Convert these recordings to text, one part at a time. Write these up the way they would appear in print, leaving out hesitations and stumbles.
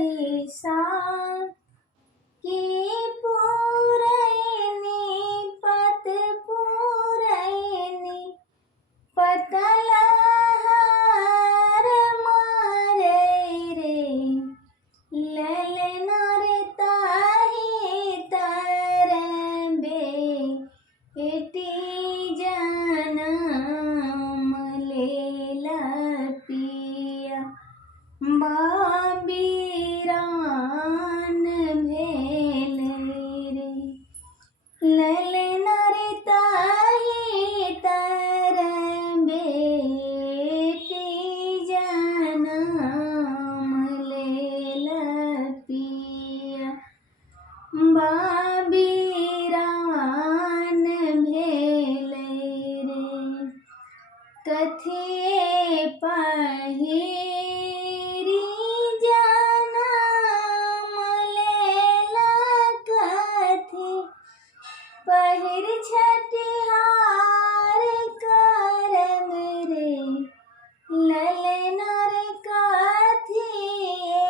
बैसाख की पुरैनी पत पुरैनी पतलहर मारे रे ललना रे ताही तरबे एटी जनम लेला पिया बाबीरान भेल रे ललना रे ताही तरबे एटी जनम लेला पिया बाबीरान भेल रे कथिए पहिरी जनम लेला कथि पहिर छठिहार करम रे ललना रे कथिए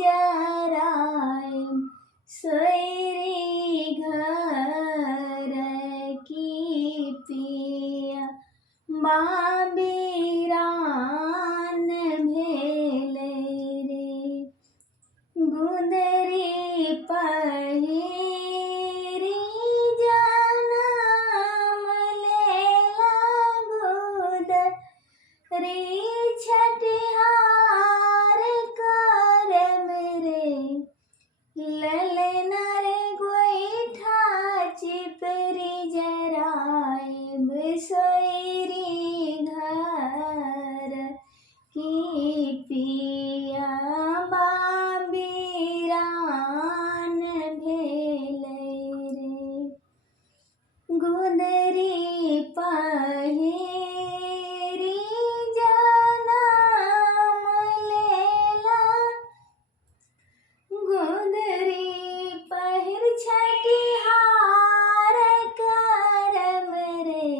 जराय सोयरी घर की पिया बाबीरान भेल रे गुदरी पहिरी जनम लेला गुदरी छठिहार करम रे ललना रे गोइठा चिपरी जरायब सोयरी घर की पिया बाबीरान भेल रे गुदरी पहिरी जनम लेला गुदरी पहिर छठिहार करम रे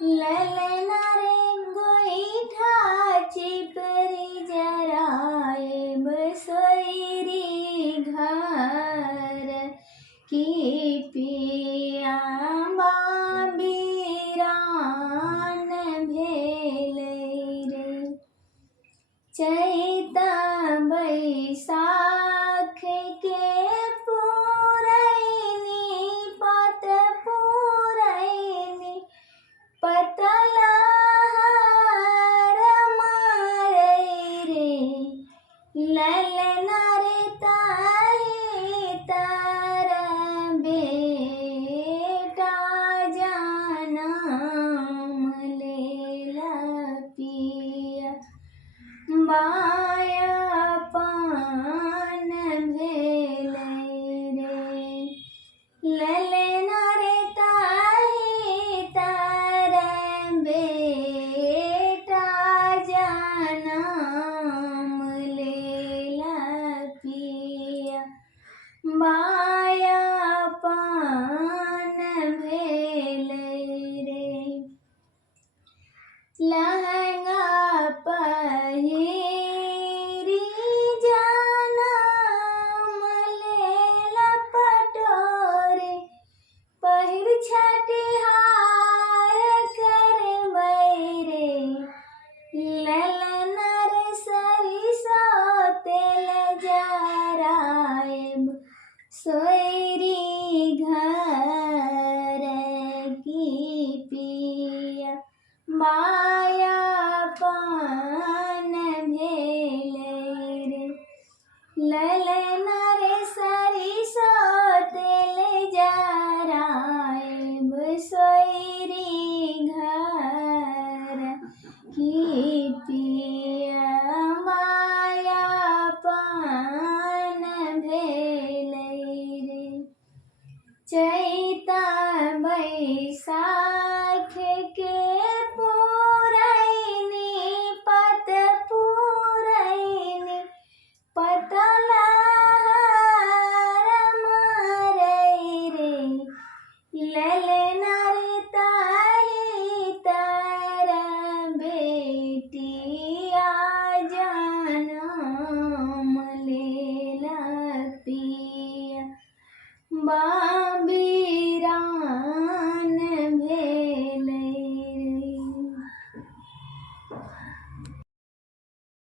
ललना रे गोइठा चिपरी जरायब सोयरी घर की पिया बाबीरान भेल रे चैता बैसाख के पुरैनी पत पुरैनी पतलहर मारे रे ललना रे ताही तरबे एटा जनम लेला पिया बायापन भेल रे ललना रे ताही तरबे एटा जनम लेला पिया बायापन भेल रे लहंगा पहिरी जनम लेला पटोरे पहिर छठिहार करबै रे ललना रे सरिसो तेल जरायब सोयरी घर की पिया बायापन भेल रे ललना रे सरिसो तेल जरायब सोयरी घर की पिया बायापन भेल रे।